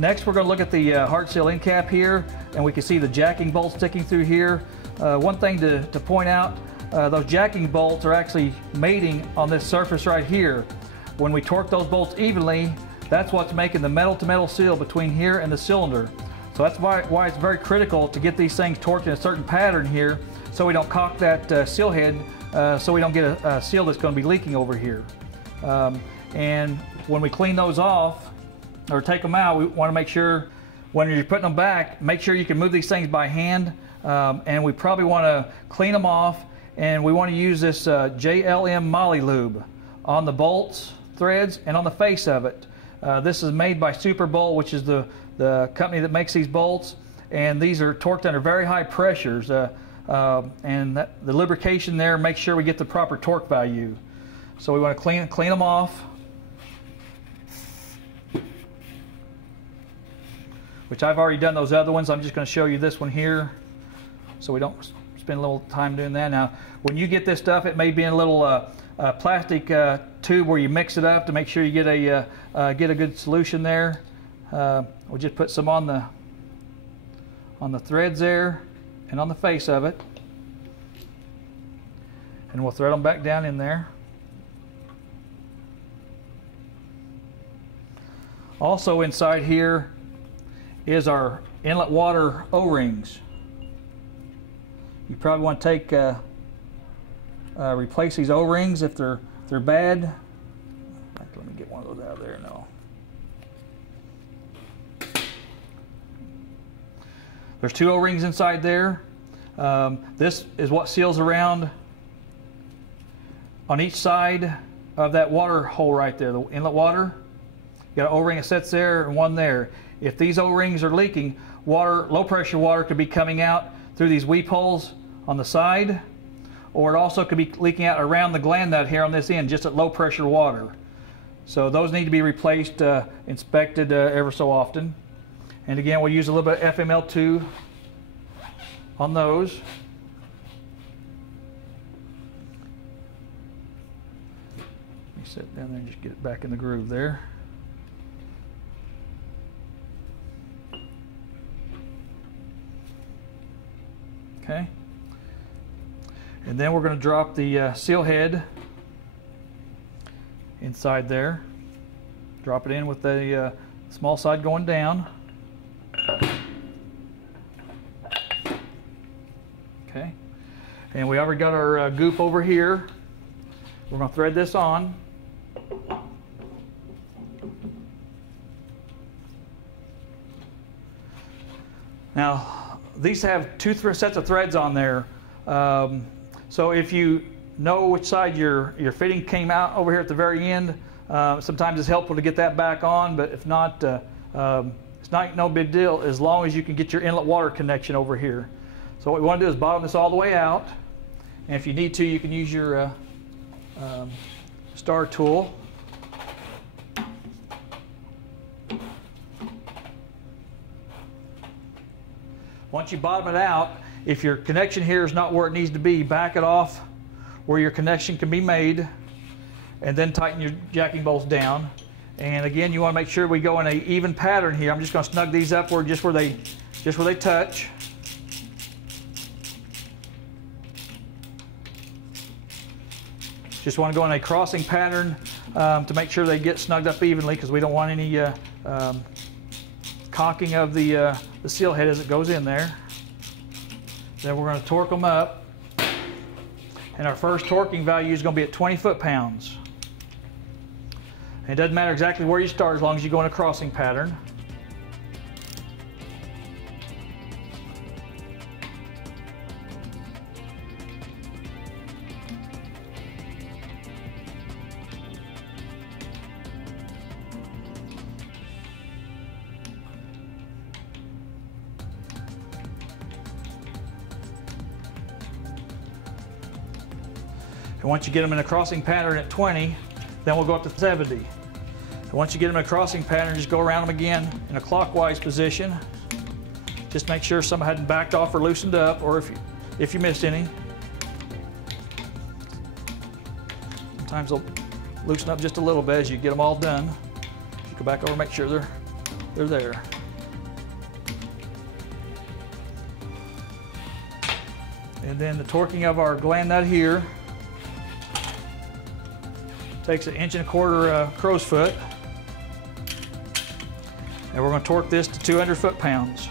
Next, we're going to look at the hard seal end cap here, and we can see the jacking bolts sticking through here. One thing to point out, those jacking bolts are actually mating on this surface right here. When we torque those bolts evenly, that's what's making the metal-to-metal seal between here and the cylinder. So that's why it's very critical to get these things torqued in a certain pattern here, so we don't caulk that seal head, so we don't get a seal that's going to be leaking over here. And when we clean those off, or take them out, we want to make sure when you're putting them back, make sure you can move these things by hand, and we probably want to clean them off, and we want to use this JLM Moly Lube on the bolts, threads, and on the face of it. This is made by Super Bowl, which is the company that makes these bolts, and these are torqued under very high pressures, and the lubrication there makes sure we get the proper torque value. So we want to clean them off, which I've already done those other ones. I'm just going to show you this one here so we don't spend a little time doing that. Now, when you get this stuff, it may be in a little plastic tube where you mix it up to make sure you get a good solution there. We'll just put some on the threads there and on the face of it, and we'll thread them back down in there. Also inside here is our inlet water O-rings. You probably want to take replace these O-rings if they're bad. Let me get one of those out of there. No. There's 2 O-rings inside there. This is what seals around on each side of that water hole right there, the inlet water. You got an O-ring that sits there and one there. If these O-rings are leaking, low pressure water could be coming out through these weep holes on the side, or it also could be leaking out around the gland nut here on this end, just at low pressure water. So those need to be replaced, inspected ever so often. And again, we'll use a little bit of FML2 on those. Let me sit down there and just get it back in the groove there. Okay, and then we're going to drop the seal head inside there. Drop it in with the small side going down. Okay, and we already got our goop over here. We're going to thread this on. Now, these have 2 sets of threads on there, so if you know which side your fitting came out over here at the very end, sometimes it's helpful to get that back on, but if not, it's no big deal as long as you can get your inlet water connection over here. So what we want to do is bottom this all the way out, and if you need to, you can use your star tool. Once you bottom it out, if your connection here is not where it needs to be, back it off where your connection can be made, and then tighten your jacking bolts down. And again, you want to make sure we go in an even pattern here. I'm just going to snug these up just where they touch. Just want to go in a crossing pattern to make sure they get snugged up evenly, because we don't want any caulking of the seal head as it goes in there. Then we're going to torque them up, and our first torquing value is going to be at 20 foot-pounds. It doesn't matter exactly where you start as long as you go in a crossing pattern. And once you get them in a crossing pattern at 20, then we'll go up to 70. And once you get them in a crossing pattern, just go around them again in a clockwise position. Just make sure some hadn't backed off or loosened up, or if you missed any. Sometimes they'll loosen up just a little bit as you get them all done. You go back over and make sure they're there. And then the torquing of our gland nut here takes 1.25 inch crow's foot, and we're going to torque this to 200 foot-pounds.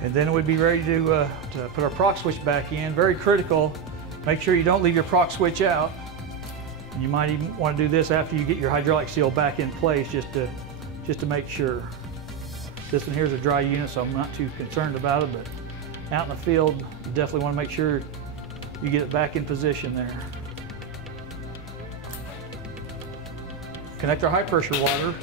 And then we'd be ready to put our proc switch back in. Very critical, make sure you don't leave your proc switch out. You might even want to do this after you get your hydraulic seal back in place, just to make sure. This one here is a dry unit, so I'm not too concerned about it, but out in the field, you definitely want to make sure you get it back in position there. Connect our high pressure water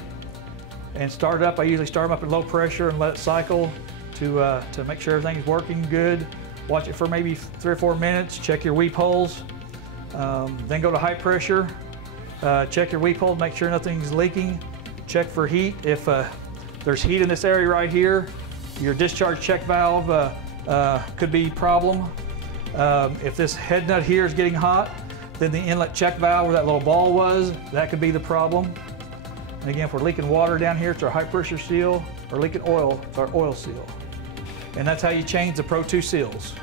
and start it up. I usually start them up at low pressure and let it cycle to make sure everything's working good. Watch it for maybe 3 or 4 minutes, check your weep holes. Then go to high pressure, check your weep hole, make sure nothing's leaking. Check for heat. If there's heat in this area right here, your discharge check valve could be a problem. If this head nut here is getting hot, then the inlet check valve where that little ball was, that could be the problem. And again, if we're leaking water down here, it's our high pressure seal, or leaking oil, it's our oil seal. And that's how you change the PRO2 seals.